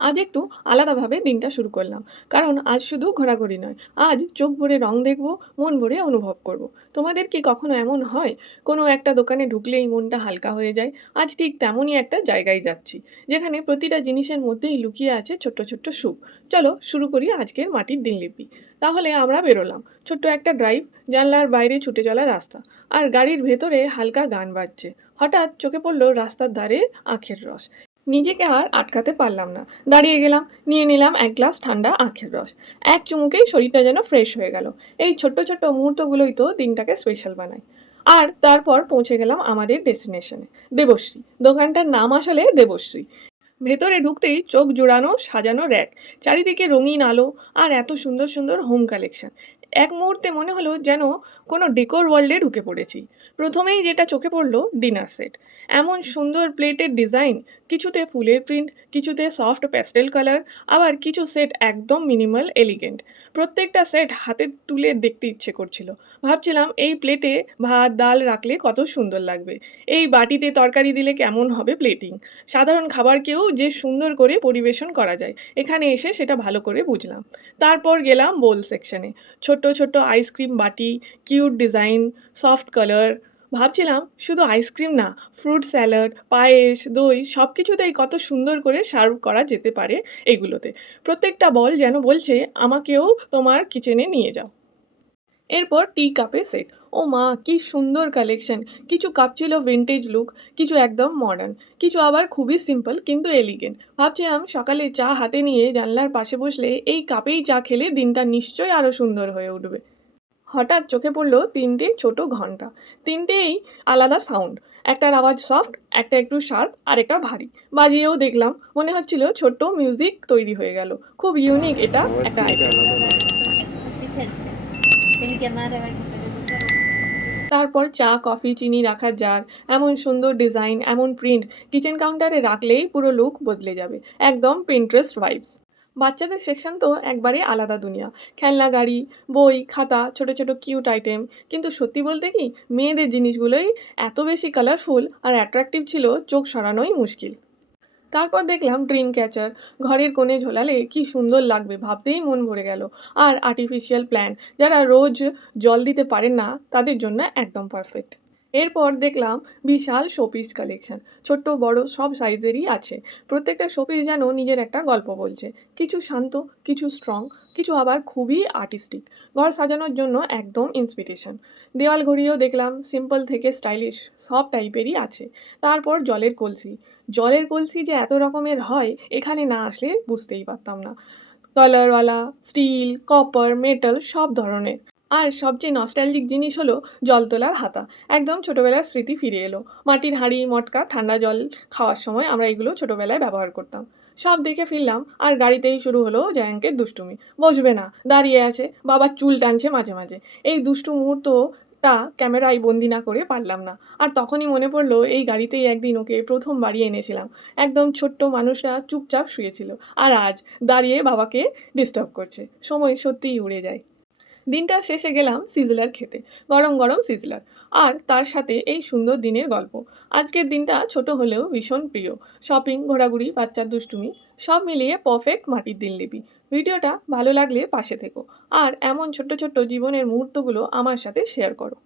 আজ একটু আলাদাভাবে দিনটা শুরু করলাম। কারণ আজ শুধু ঘোরাঘুরি নয়, আজ চোখ ভরে রং দেখব, মন ভরে অনুভব করব। তোমাদের কি কখনো এমন হয়, কোনো একটা দোকানে ঢুকলেই মনটা হালকা হয়ে যায়? আজ ঠিক তেমনই একটা জায়গায় যাচ্ছি, যেখানে প্রতিটা জিনিসের মধ্যেই লুকিয়ে আছে ছোট্ট ছোট্ট সুখ। চলো শুরু করি আজকের মাটির দিনলিপি। তাহলে আমরা বেরোলাম। ছোট্ট একটা ড্রাইভ, জানলার বাইরে ছুটে চলা রাস্তা, আর গাড়ির ভেতরে হালকা গান বাজছে। হঠাৎ চোখে পড়লো রাস্তার ধারে আখের রস। নিজেকে আর আটকাতে পারলাম না। দাঁড়িয়ে গেলাম, নিয়ে নিলাম এক গ্লাস ঠান্ডা আখের রস। এক চুমুকেই শরীরটা যেন ফ্রেশ হয়ে গেল। এই ছোট্ট ছোট্ট মুহূর্তগুলোই তো দিনটাকে স্পেশাল বানায়। আর তারপর পৌঁছে গেলাম আমাদের ডেস্টিনেশনে, দেবশ্রী। দোকানটার নাম আসলে দেবশ্রী। ভেতরে ঢুকতেই চোখ জোড়ানো সাজানো র্যাক, চারিদিকে রঙিন আলো, আর এত সুন্দর সুন্দর হোম কালেকশন। এক মুহূর্তে মনে হলো যেন কোনো ডেকোর ওয়ার্ল্ডে ঢুকে পড়েছি। প্রথমেই যেটা চোখে পড়লো, ডিনার সেট। এমন সুন্দর প্লেটের ডিজাইন, কিছুতে ফুলের প্রিন্ট, কিছুতে সফট প্যাস্টেল কালার, আবার কিছু সেট একদম মিনিমাল এলিগেন্ট। প্রত্যেকটা সেট হাতে তুলে দেখতে ইচ্ছে করছিল। ভাবছিলাম এই প্লেটে ভাত ডাল রাখলে কত সুন্দর লাগবে, এই বাটিতে তরকারি দিলে কেমন হবে প্লেটিং। সাধারণ খাবারকেও যে সুন্দর করে পরিবেশন করা যায়, এখানে এসে সেটা ভালো করে বুঝলাম। তারপর গেলাম বোল সেকশনে। ছোট্ট ছোট্ট আইসক্রিম বাটি, কিউট ডিজাইন, সফট কালার। ভাবছিলাম শুধু আইসক্রিম না, ফ্রুট স্যালাড, পায়েস, দই সব কিছুতেই কত সুন্দর করে সার্ভ করা যেতে পারে এগুলোতে। প্রত্যেকটা বল যেন বলছে আমাকেও তোমার কিচেনে নিয়ে যাও। এরপর টি কাপে সেট। ও মা, কি সুন্দর কালেকশন! কিছু কাপ ছিল ভিন্টেজ লুক, কিছু একদম মডার্ন, কিছু আবার খুবই সিম্পল কিন্তু এলিগেন্ট। ভাবছিলাম সকালে চা হাতে নিয়ে জানলার পাশে বসলে এই কাপেই চা খেলে দিনটা নিশ্চয়ই আরও সুন্দর হয়ে উঠবে। হঠাৎ চোখে পড়লো তিনটে ছোট ঘন্টা। তিনটেই আলাদা সাউন্ড। একটার আওয়াজ সফট, একটা একটু শার্প, আর একটা ভারী। বাজিয়েও দেখলাম, মনে হচ্ছিল ছোট্ট মিউজিক তৈরি হয়ে গেল। খুব ইউনিক এটা একটা আইটেম। তারপর চা, কফি, চিনি রাখার জার, এমন সুন্দর ডিজাইন, এমন প্রিন্ট, কিচেন কাউন্টারে রাখলেই পুরো লুক বদলে যাবে। একদম পিন্টারেস্ট ভাইবস। বাচ্চাদের সেকশন তো একবারে আলাদা দুনিয়া। খেলনা গাড়ি, বই, খাতা, ছোট ছোট কিউট আইটেম। কিন্তু সত্যি বলতে কি, মেয়েদের জিনিসগুলোই এত বেশি কালারফুল আর অ্যাট্রাকটিভ ছিল, চোখ সরানোই মুশকিল। তারপর দেখলাম ড্রিম ক্যাচার। ঘরের কোণে ঝোলালে কি সুন্দর লাগবে ভাবতেই মন ভরে গেল। আর আর্টিফিশিয়াল প্ল্যান্ট, যারা রোজ জল দিতে পারেন না তাদের জন্য একদম পারফেক্ট। এরপর দেখলাম বিশাল শোপিস কালেকশন। ছোট্ট বড় সব সাইজেরই আছে। প্রত্যেকটা শোপিস যেন নিজের একটা গল্প বলছে। কিছু শান্ত, কিছু স্ট্রং, কিছু আবার খুবই আর্টিস্টিক। ঘর সাজানোর জন্য একদম ইন্সপিরেশন। দেওয়াল ঘড়িও দেখলাম, সিম্পল থেকে স্টাইলিশ সব টাইপেরই আছে। তারপর জলের কলসি। জলের কলসি যে এত রকমের হয়, এখানে না আসলে বুঝতেই পারতাম না। কালারওয়ালা, স্টিল, কপার, মেটাল সব ধরনের। আর সবচেয়ে নস্টালজিক জিনিস হলো জল তোলার হাতা। একদম ছোটোবেলার স্মৃতি ফিরে এলো। মাটির হাঁড়ি, মটকা, ঠান্ডা জল খাওয়ার সময় আমরা এগুলো ছোটোবেলায় ব্যবহার করতাম। সব দেখে ফিরলাম, আর গাড়িতেই শুরু হলো জয়াঙ্কের দুষ্টুমি। বসবে না, দাঁড়িয়ে আছে, বাবার চুল টানছে মাঝে মাঝে। এই দুষ্টু মুহূর্তটা ক্যামেরায় বন্দি না করে পারলাম না। আর তখনই মনে পড়লো এই গাড়িতেই একদিন ওকে প্রথম বাড়ি এনেছিলাম। একদম ছোট্ট মানুষরা চুপচাপ শুয়েছিল, আর আজ দাঁড়িয়ে বাবাকে ডিস্টার্ব করছে। সময় সত্যিই উড়ে যায়। দিনটা শেষে গেলাম সিজলার খেতে। গরম গরম সিজলার, আর তার সাথে এই সুন্দর দিনের গল্প। আজকের দিনটা ছোট হলেও ভীষণ প্রিয়। শপিং, ঘোরাঘুরি, বাচ্চার দুষ্টুমি, সব মিলিয়ে পারফেক্ট মাটির দিনলিপি। ভিডিওটা ভালো লাগলে পাশে থেকো, আর এমন ছোট্ট ছোট্ট জীবনের মুহূর্তগুলো আমার সাথে শেয়ার করো।